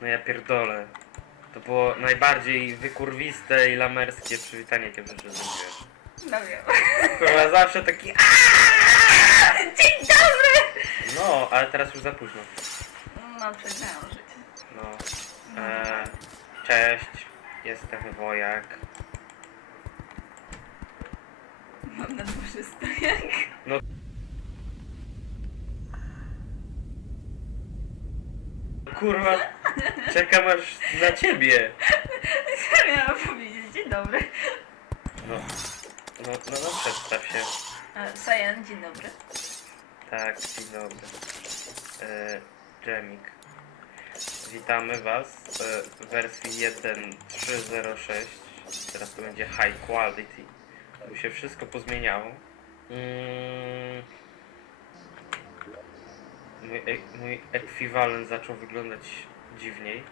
No ja pierdolę. To było najbardziej wykurwiste i lamerskie przywitanie, życiu zrobiłem. No wiem. Kurwa, zawsze taki Dzień dobry! No, ale teraz już za późno. No, przegnałam życie. No. E, cześć, jestem Wojak. Mam na dworze stojak. No. Kurwa, czekam aż na ciebie. Co miałam powiedzieć? Dzień dobry. No, no, no, no przedstaw się. E, Sajan, dzień dobry. Tak, dzień dobry. E, Dżemik. Witamy Was e, w wersji 1.3.06. Teraz to będzie high quality. Tu się wszystko pozmieniało. Mm. Mój, e, mój ekwiwalent zaczął wyglądać dziwniej.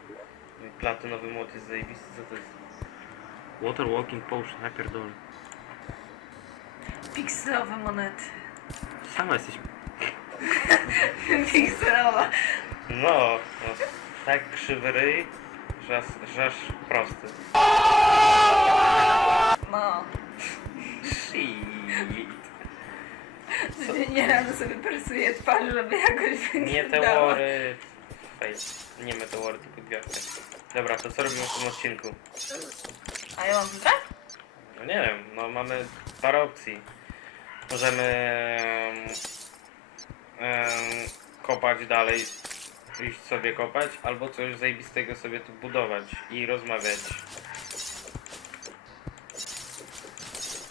Mój platynowy młot jest zajebisty. Co to jest? Water Walking Potion, ja pierdolę. Pikselowe monety. Sama jesteś Pikselowa. No, no tak krzywy ryj, że aż, że aż prosty. No. Shit. Co? Nie rano sobie pracuję twarz, żeby jakoś Nie wyglądała. teory. Fej, nie meteory, tylko gwiazdka. Dobra, to co robimy w tym odcinku? A ja mam wybrać? No nie wiem, no mamy parę opcji. Możemy em, em, kopać dalej, iść sobie kopać, albo coś zajebistego sobie tu budować i rozmawiać.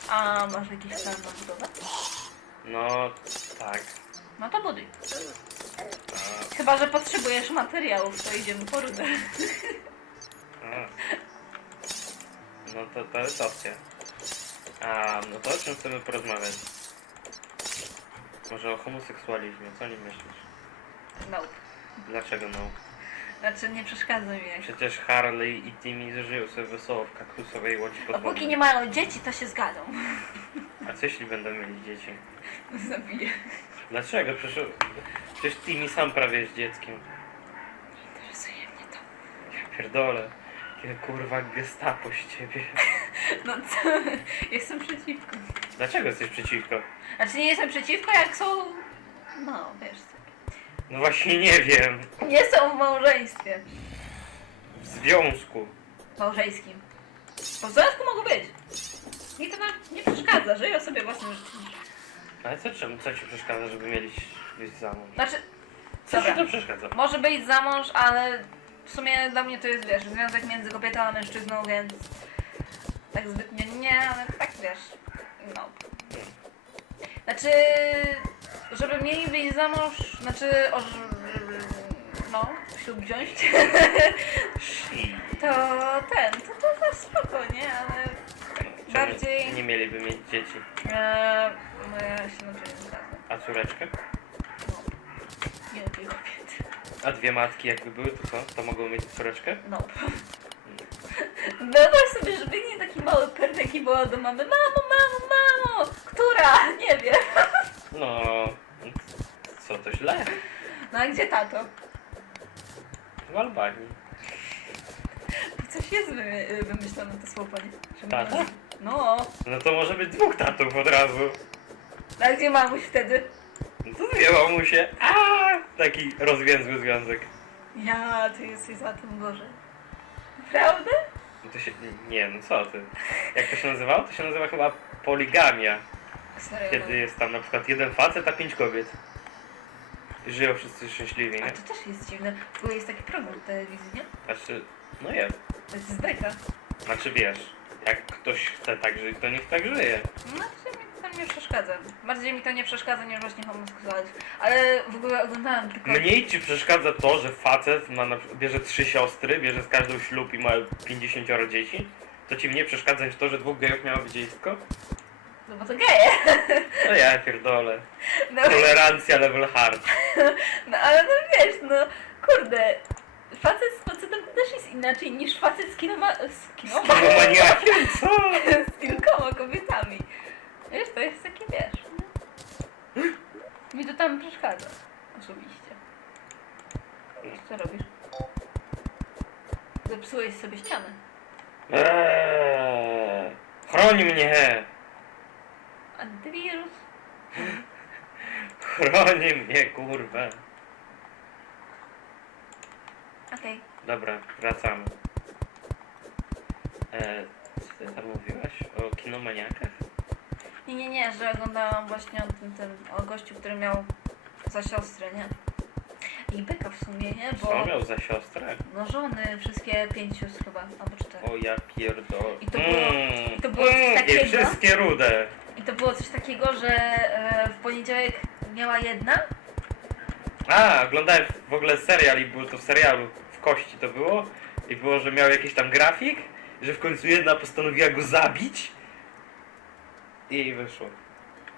A masz jakiś plan na budowę? No tak. No to buduj. A, Chyba, że potrzebujesz materiałów, to idziemy po rudę. A. No to, to jest opcja. A, no to o czym chcemy porozmawiać? Może o homoseksualizmie, co nie myślisz? No. Dlaczego no? Znaczy nie przeszkadza mi jak. Przecież Harley i Timmy żyją sobie wesoło w kaktusowej łodzi Dopóki podwodnej. nie mają dzieci, to się zgadą. A co jeśli będą mieli dzieci? Zabiję. Dlaczego? Przecież, przecież Timmy sam prawie jest dzieckiem. Interesuje mnie to. Ja pierdolę. Jakie kurwa gestapo z ciebie. No co? Jestem przeciwko. Dlaczego jesteś przeciwko? Znaczy nie jestem przeciwko, jak są... No, wiesz co. No właśnie nie wiem. Nie są w małżeństwie. W związku. Małżeńskim. Po związku mogą być. Mi to nam nie przeszkadza, żyją sobie własnym życiem. Ale co, czemu, co ci przeszkadza, żeby mieli wyjść za mąż? Znaczy, Co Dobra. ci to przeszkadza? może być za mąż, ale w sumie dla mnie to jest, wiesz, związek między kobietą a mężczyzną, więc tak zbytnio nie, ale tak wiesz, no. Znaczy, żeby mieli wyjść za mąż, znaczy, o, no, ślub wziąć, to ten, to to też spoko, nie, ale bardziej, Nie mieliby mieć dzieci. e, no ja się na to nie A córeczkę? no, nie lubię kobiet, A dwie matki jakby były, to co? To mogą mieć córeczkę? no. Wyobraź sobie, że biegnie taki mały perdek i woła do mamy Mamo, mamo, mamo! Która? Nie wiem. No... Co, to źle? No a gdzie tato? W Albanii. Coś jest wymy- wymyślone to słowo, nie? Że Tata? No. No to może być dwóch tatów od razu. A gdzie mamuś wtedy? No to mu się. A, Taki rozwięzły związek. Ja, ty jesteś za tym Boże. Prawda? No to się... Nie, no co ty? Jak to się nazywało? To się nazywa chyba poligamia. Serio. Kiedy jest tam na przykład jeden facet, a pięć kobiet. I żyją wszyscy szczęśliwi, A nie? to też jest dziwne. W ogóle jest taki program w telewizji, nie? Znaczy, no jest. To jest beka. Znaczy wiesz, jak ktoś chce tak żyć, to niech tak żyje. No to mi to nie przeszkadza. Bardziej mi to nie przeszkadza niż właśnie homoseksualizm. Ale w ogóle oglądałam tylko... Mniej ci przeszkadza to, że facet ma na, przykład- bierze trzy siostry, bierze z każdą ślub i ma 50 dzieci? To ci mniej przeszkadza niż to, że dwóch gejów miało dziecko? No bo to geje. No ja pierdolę. No, Tolerancja level hard. no ale no wiesz, no kurde. Facet z facetem też jest inaczej niż facet z kinoma... Z kinoma? No maniakiem, co? z kilkoma kobietami. Wiesz, to jest takie, wiesz... Mi to tam przeszkadza. Osobiście. Co robisz? Zepsułeś sobie ścianę. Eee, chroń mnie! Antywirus. Chroń mnie, kurwa. Okej. Dobra, wracamy. E, co ty tam mówiłaś? O kinomaniakach? Nie, nie, nie, że oglądałam właśnie o tym, tym o gościu, który miał za siostrę, nie? I byka w sumie, nie? Bo Co miał za siostrę? no żony, wszystkie sióstr chyba, albo cztery. O ja pierdolę. I to było- Mm, i to było coś mm, takiego? I wszystkie rude. I to było coś takiego, że e, w poniedziałek miała jedna, A, oglądałem w ogóle serial i było to w serialu, w kości to było. I było, że miał jakiś tam grafik, że w końcu jedna postanowiła go zabić. I jej wyszło.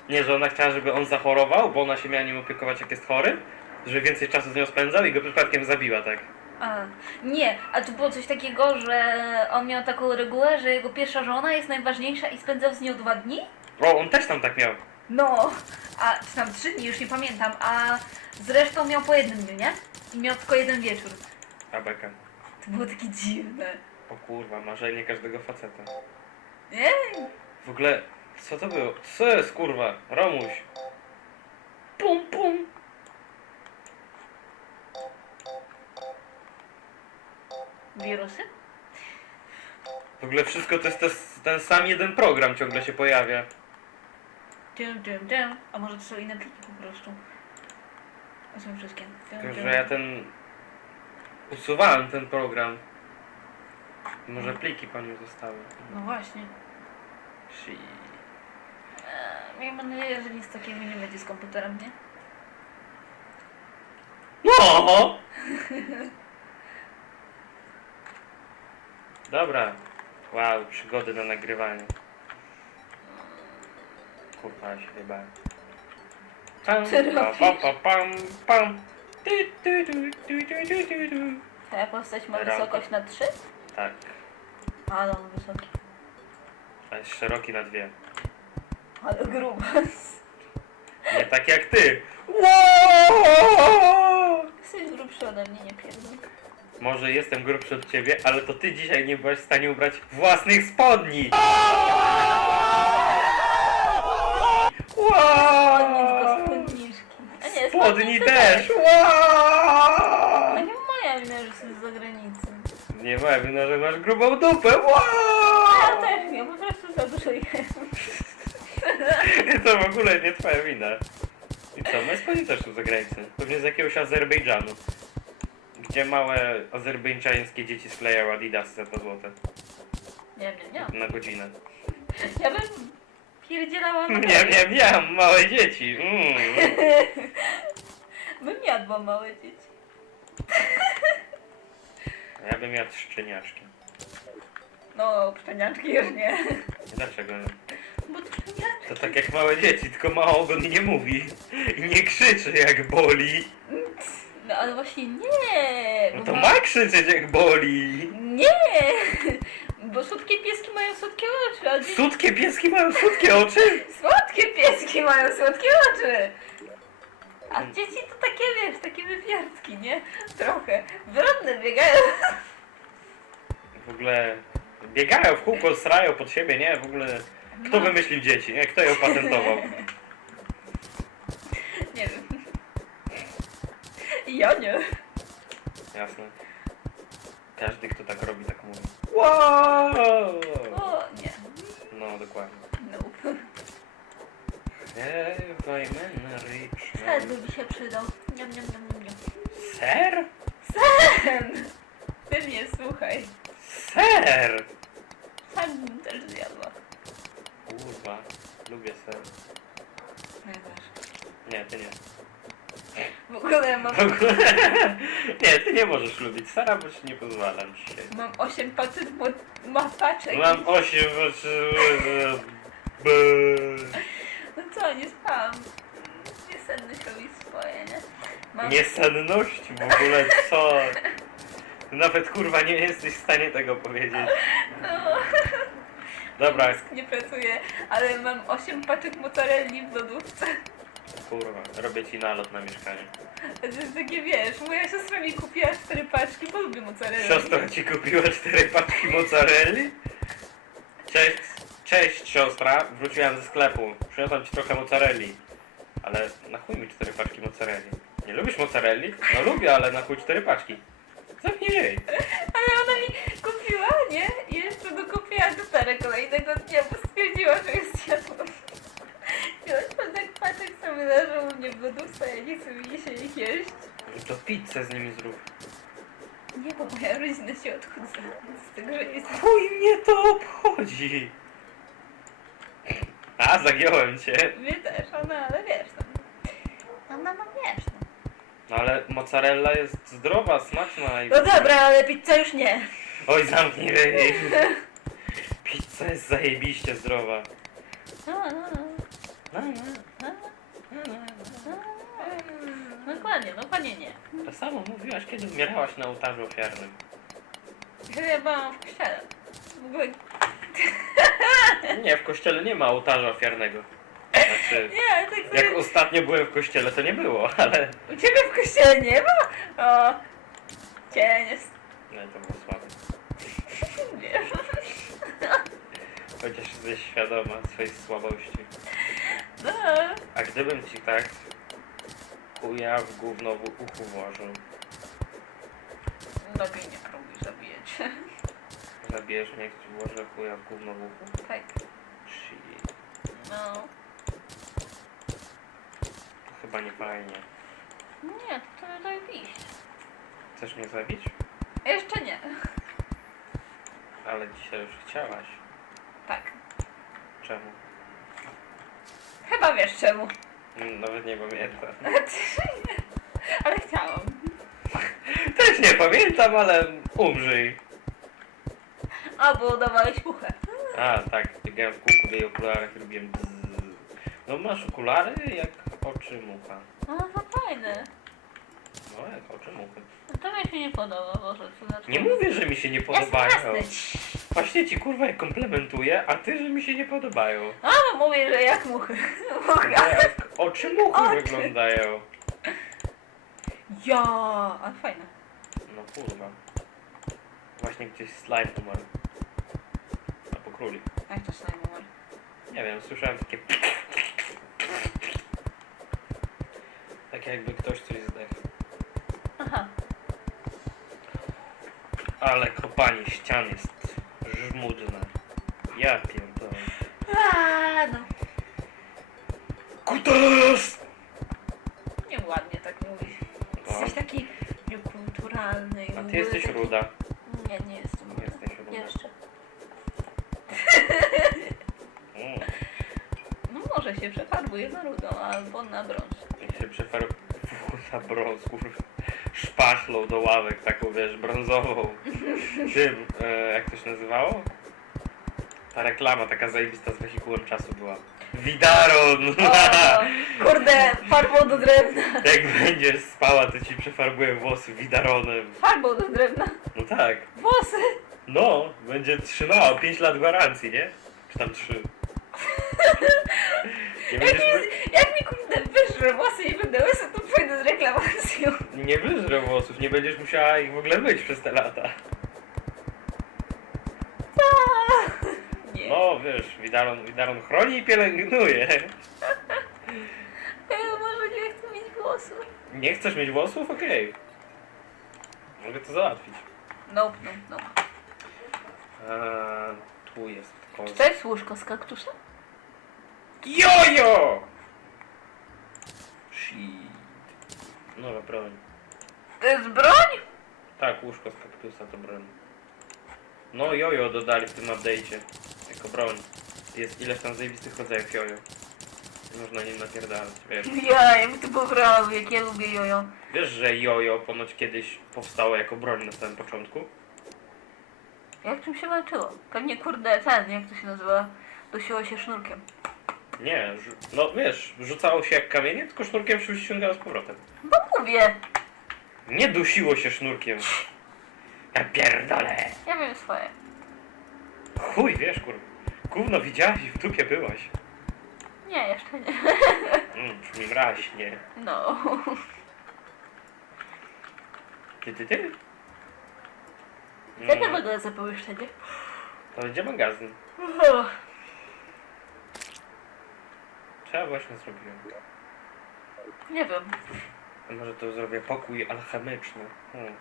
Nie, że ona chciała, żeby on zachorował, bo ona się miała nim opiekować jak jest chory, żeby więcej czasu z nią spędzał i go przypadkiem zabiła, tak. A, nie, a to było coś takiego, że on miał taką regułę, że jego pierwsza żona jest najważniejsza i spędzał z nią dwa dni? O, on też tam tak miał. No, a czy tam trzy dni, już nie pamiętam, a zresztą miał po jednym dniu, nie? I miał tylko jeden wieczór. A beka. To było takie dziwne. O kurwa, marzenie każdego faceta. Nie? W ogóle, co to było? Co jest kurwa? Romuś. Pum pum. Wirusy? W ogóle wszystko to jest te- ten sam jeden program ciągle się pojawia. A może to są inne pliki po prostu? To są wszystkie. Dum, Tylko, że ja ten... Usuwałem ten program. Może pliki po nim zostały. No właśnie. Shi. Eee, Miejmy nadzieję, że nic takiego nie będzie z komputerem, nie? No! Dobra. Wow, przygody na nagrywanie. Kurwa, się wybałem. Pam, pa, pa, pa, pam, pam. Twoja postać ma Rampa. wysokość na 3? Tak, Ale on wysoki. a jest szeroki na dwie. Ale gruby. Nie tak jak ty. Wow! Jesteś grubszy ode mnie, nie pierdol. Może jestem grubszy od ciebie, ale to ty dzisiaj nie byłaś w stanie ubrać własnych spodni. Spódniczki. A nie, Spodni to też! A Wow! nie moja wina, że jesteś z zagranicy. Nie ma wina, że masz grubą dupę. Ja też nie, po prostu za dużo jem. To w ogóle nie twoja wina. I co, moje spodnie też są za granicą. Pewnie z jakiegoś Azerbejdżanu. Gdzie małe azerbejdżańskie dzieci sklejały Adidasy za 2 złote Nie, nie, nie. na godzinę. Ja bym pierdzielała na Nie, nie, nie, małe dzieci. Mm. Bym jadła małe dzieci. Ja bym jadł szczeniaczki. No, pszczeniaczki już nie. Dlaczego nie? Bo pszczeniaczki. To tak jak małe dzieci, tylko mało ogon i nie mówi. I nie krzyczy jak boli. No ale właśnie nie. No bo to ma- ma krzyczeć jak boli. Nie! Bo słodkie pieski mają słodkie oczy, a dzieci... Słodkie pieski mają słodkie oczy. Słodkie pieski mają słodkie oczy! A dzieci to takie, wiesz, takie wywiartki, nie? Trochę. Wrodne biegają. W ogóle biegają w kółko, srają pod siebie, nie? W ogóle kto No. wymyślił dzieci, nie? Kto je opatentował? Nie wiem. Ja nie. Jasne. Każdy, kto tak robi, tak mówi. Wow! O, nie. No, dokładnie. No. Ewa Rich. Ser by mi się przydał. Niam, niam, niam, niam. Ser? Sen! Ty mnie słuchaj. Ser! Sen bym też zjadła. Kurwa, lubię ser. No ja też. Nie, ty nie. W ogóle mam, W ogóle... Nie, ty nie możesz lubić sera, bo ci nie pozwalam dzisiaj. mam 8 paczek mo- mapaczek. Mam osiem. No co, nie spałam. Niesenność robi swoje, nie? Mam... Niesenność w ogóle, co? Nawet kurwa nie jesteś w stanie tego powiedzieć. No, Dobra, mózg nie pracuje, ale mam 8 paczek mozzarelli w lodówce. Kurwa, robię ci nalot na mieszkanie. To jest takie, wiesz, moja siostra mi kupiła cztery paczki, bo lubię mozzarella. Siostra ci kupiła cztery paczki mozzarelli? Cześć, cześć siostra, wróciłem ze sklepu. Przyniosłam ci trochę mozzarelli. Ale na chuj mi cztery paczki mozzarelli. Nie lubisz mozzarelli? No lubię, ale na chuj cztery paczki. Zamknij jej. Ale ona mi kupiła, nie? I jeszcze dokupiła lusterę kolejnego dnia, bo stwierdziła, że jest jadła. On tak paczek sobie leżał u mnie w lodówce, ja nie chcę mi się ich jeść. To pizzę z nimi zrób. Nie, bo moja rodzina się odchudza, z tego, że jest... Chuj mnie to obchodzi. A, zagiąłem cię. Mnie też, ona, ale wiesz, tam... Ona ma wiesz, no. No ale mozzarella jest zdrowa, smaczna i... No dobra, ale pizza już nie. Oj, zamknij ryj. Pizza jest zajebiście zdrowa. No, no, no. Dokładnie, dokładnie nie. To samo mówiłaś, kiedy umierałaś na ołtarzu ofiarnym. Chyba byłam w kościele. W ogóle... Nie, w kościele nie ma ołtarza ofiarnego. Znaczy, Nie, ale tak sobie... jak ostatnio byłem w kościele, to nie było, ale... U ciebie w kościele nie ma? O, cień jest. No to było słabe. Nie. Chociaż jesteś świadoma swojej słabości. No, A gdybym ci tak chuja w gówno w uchu włożył, lepiej nie próbuj zabijać. zabijesz mnie, jak ci włożę chuja w gówno w uchu? Tak, Shit. no. To chyba nie fajnie. Nie, to to zajebiście. Chcesz mnie zabić? Jeszcze nie. Ale dzisiaj już chciałaś. Tak. Czemu? Chyba wiesz czemu. Mm, Nawet nie pamiętam. Ale chciałam. Też nie pamiętam, ale umrzyj. A, bo dawałeś puchę. A, tak, biegałem w kółku w jej okularach i robiłem bzz. No masz okulary jak oczy mucha. No to fajne. No jak oczy muchy. To mi się nie podoba, może to znaczy... Nie mówię, że mi się nie podobają. jasne. Właśnie ci kurwa je komplementuję, a ty, że mi się nie podobają. A, mówię, że jak muchy. Mucha. jak oczy muchy Oczy. wyglądają. Ja, ale fajne. No kurwa. Właśnie gdzieś slime umarł. Albo królik. Jak to slime umarł? Nie wiem, słyszałem takie... Tak jakby ktoś coś zdechł. Aha. Ale kopanie ścian jest żmudne. Ja pierdolę. A, no. Kutas! Nieładnie tak mówić. No. Jesteś taki niekulturalny. i w A ty jesteś taki... ruda. Nie, nie jestem Nie ruda. jesteś ruda. Jeszcze. Mm. No może się przefarbuję na rudą albo na brąz. I się przefarbował na brąz, kurwa. Szpachlą do ławek, taką wiesz, brązową. Tym, e, jak to się nazywało? Ta reklama taka zajebista z wehikułem czasu była. Widaron! O, kurde, farbą do drewna. Jak będziesz spała, to ci przefarbuję włosy widaronem. Farbą do drewna. No tak. Włosy. No, będzie trzymała 5 lat gwarancji, nie? Czy tam 3. Nie Jak będziesz... mi, jak mi kurde wyżre włosy i będę łysy, to pójdę z reklamacją. Nie wyżrę włosów, nie będziesz musiała ich w ogóle myć przez te lata. No, wiesz, Widaron, Widaron chroni i pielęgnuje. Ja może nie chcę mieć włosów. Nie chcesz mieć włosów? Okej. Mogę to załatwić. Nope, nope, nope. A, tu jest Czy to jest łóżko z kaktusem? Jojo! Shit. Nowa broń. To jest broń? Tak, łóżko z kaktusa to broń. No jojo dodali w tym update'cie. Jako broń. Jest ileś tam zajebistych rodzajów jojo. Można nim napierdalać, wiesz. Ja, ja bym to pobrał, jak ja lubię jojo. Wiesz, że jojo ponoć kiedyś powstało jako broń na samym początku? Jak czym się walczyło? Pewnie kurde ten, jak to się nazywa? Dusiło się sznurkiem. Nie, rzu- no wiesz, rzucało się jak kamienie, tylko sznurkiem się ściągało z powrotem. No mówię, Nie dusiło się sznurkiem. Ja pierdolę. ja wiem swoje. Chuj, wiesz, kur... Gówno widziałaś i w dupie byłaś. Nie, jeszcze nie. Mm, brzmi mraźnie. No. Ty, ty, ty? Jak to w Mm, ogóle za pomieszczenie? to będzie magazyn. Co ja właśnie zrobiłem? Nie wiem. A może to zrobię pokój alchemiczny. Hmm.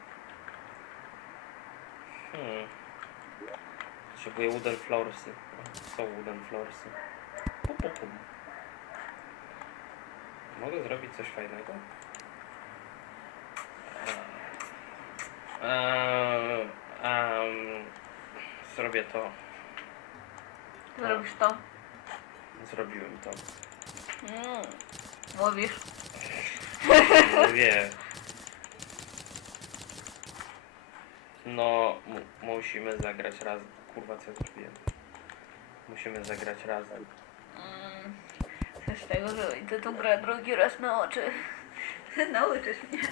Hmm. Potrzebuję wooden floorsy. Są wooden floorsy. Pum, pum, pum. Mogę zrobić coś fajnego? Eee, em, zrobię to. Zrobisz to. Zrobiłem to. Mm. Mówisz. Mówię. No, mu- musimy zagrać razem. Kurwa, co ja zrobiłem? Musimy zagrać razem. Mm. Z tego, że idę tą grę drugi raz na oczy. Nauczysz mnie.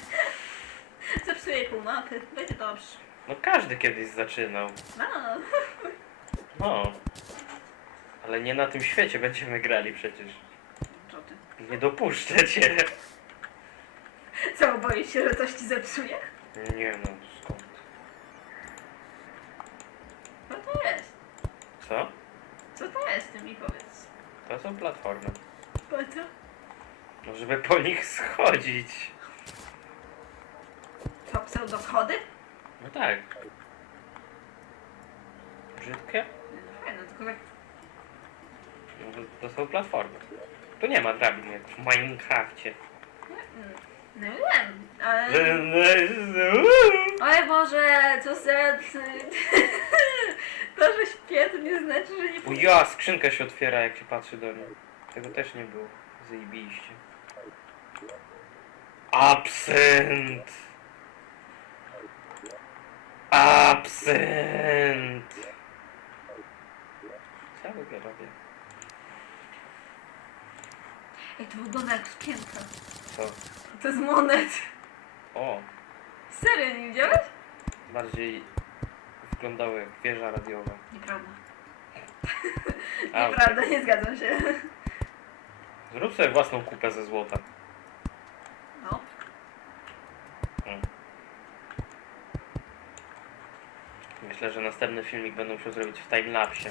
Zepsuję pół mapy. Będzie dobrze. No każdy kiedyś zaczynał. No. No. Ale nie na tym świecie będziemy grali przecież. Co ty? Nie dopuszczę cię. Co, boisz się, że coś ci zepsuje? Nie no, skąd? Co to jest? Co? Co to jest, ty mi powiedz. To są platformy. Po co? No, żeby po nich schodzić. Co, pseudochody? No tak. Brzydkie? No fajne, tylko tak... No, to, to są platformy. Tu nie ma drabin jak w Minecrafcie. Mm, No wiem, ale... Oj Boże, co za... To, że śpię, to nie znaczy, że nie... O ja, skrzynka się otwiera jak się patrzy do niej. Tego też nie było. Zajebiście. Absent! Absent! Co ja w ogóle robię? Ej, to wygląda jak sukienka. Co? To jest monet. O, Serio, nie widziałeś? bardziej wyglądało jak wieża radiowa. Nieprawda. A, Nieprawda, nie zgadzam się. Zrób sobie własną kupę ze złota. No. Hmm. Myślę, że następny filmik będę musiał zrobić w timelapsie.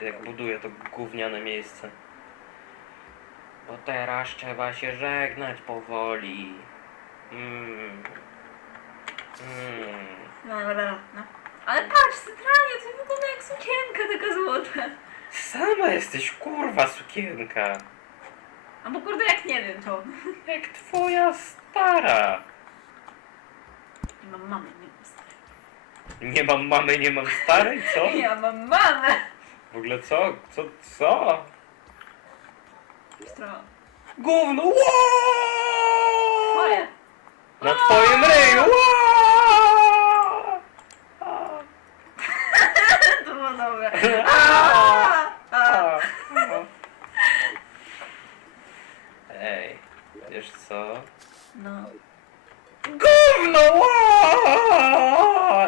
Jak buduję to gówniane miejsce. Bo teraz trzeba się żegnać powoli. Mm. No, dobra, no. Ale patrz, centralnie, to wygląda jak złota. Sama jesteś kurwa sukienka. Albo kurde, jak nie wiem, to... Jak twoja stara. Nie mam mamy, nie mam starej. Nie mam mamy, nie mam starej, co? Ja mam mamę! W ogóle co? Co? Co? Stro. Gówno! Wow! Twoje. Na twoim ryju! Wow! To było dobre. A, a. Ej, wiesz co? No. Gówno!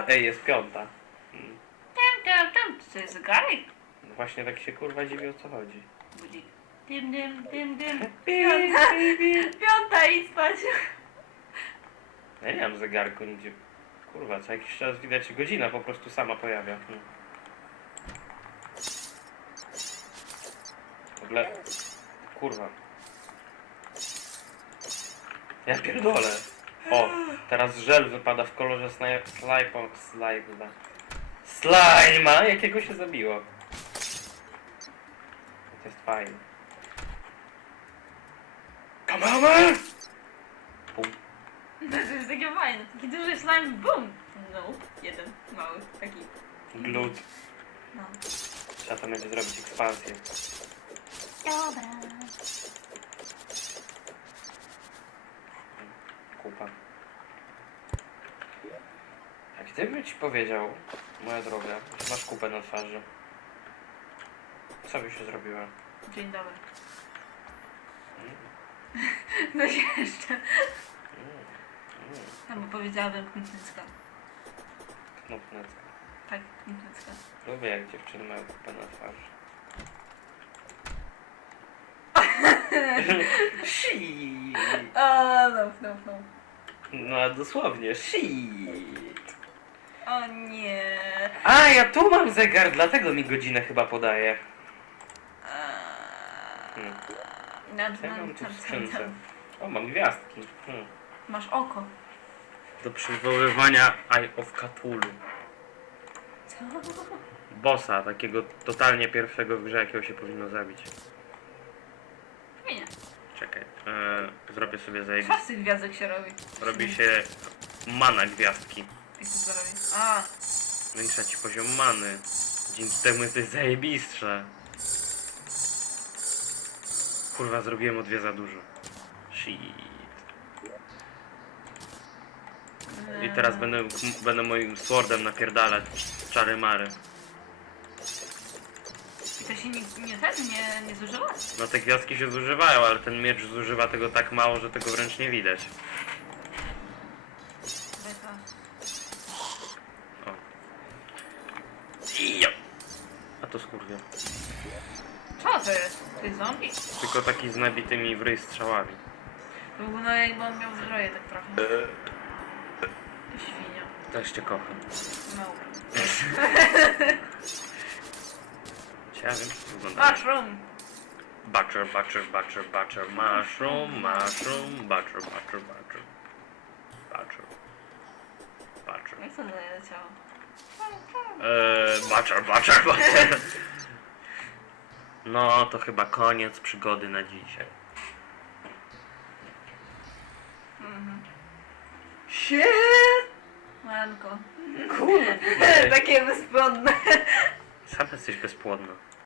Ej, jest piąta. Mm, Tam, tam, tam. To jest zegarek? No właśnie tak się kurwa dziwi o co chodzi. Budzik. Dym, dym, dym, dym. Pi, pi, pi. Piąta i spać. Ja nie mam zegarku nigdzie. Kurwa, co jakiś czas widać się godzina po prostu sama pojawia. Hmm. W ogóle... Kurwa. Ja pierdolę. O, teraz żel wypada w kolorze sni- slime... Slime... Slajma, jakiego się zabiło. To jest fajne. Come on! Pum. No to jest takie fajne. Taki duży slime, bum. No, jeden mały, taki. Glut. No. Trzeba tam będzie zrobić ekspansję. Dobra. Kupa. A gdybym ci powiedział, moja droga, że masz kupę na twarzy, co by się zrobiła? Dzień dobry. Mm, Coś jeszcze. mm, mm. Albo powiedziałabym Knutnicka. Knopnecka. Tak, Knutnicka. Lubię jak dziewczyny mają kupę na twarzy. Shit. O, no, no, no. No dosłownie, shit. O nie. A, ja tu mam zegar, dlatego mi godzinę chyba podaje. Hmm. Na, Co ja mam tu w skrzynce? O, mam gwiazdki. Hmm. Masz oko. Do przywoływania Eye of Cthulhu. Co? Bossa, takiego totalnie pierwszego w grze, jakiego się powinno zabić. Nie. Czekaj, e, zrobię sobie Co zajebiste. z tych gwiazdek się robi? Robi się mana gwiazdki. Jak to się robi? A, Zwiększa ci poziom many. Dzięki temu jesteś zajebistsza. Kurwa, zrobiłem o dwie za dużo. Shit. I teraz będę, będę moim swordem napierdalać czary mary. To się nie, nie ten, nie, nie zużywa? No te gwiazdki się zużywają, ale ten miecz zużywa tego tak mało, że tego wręcz nie widać. Beka. O. Ijo. A to skurwiel. Co to jest? To jest zombie? Tylko taki z nabitymi w ryj strzałami. To wygląda jakby on miał zbroję tak trochę. Świnia. Też cię kocham. No. Ja wiem, wygląda. Mushroom! Butcher, butcher, butcher, butcher, mushroom, mushroom, butcher, butcher, butcher. Butcher. Butcher. Jak to leciało? Eee, butcher, butcher, butcher. No, to chyba koniec przygody na dzisiaj. Mhm. Shit! Manko. Kurwa. Takie bezpłodne. Sam jesteś bezpłodna.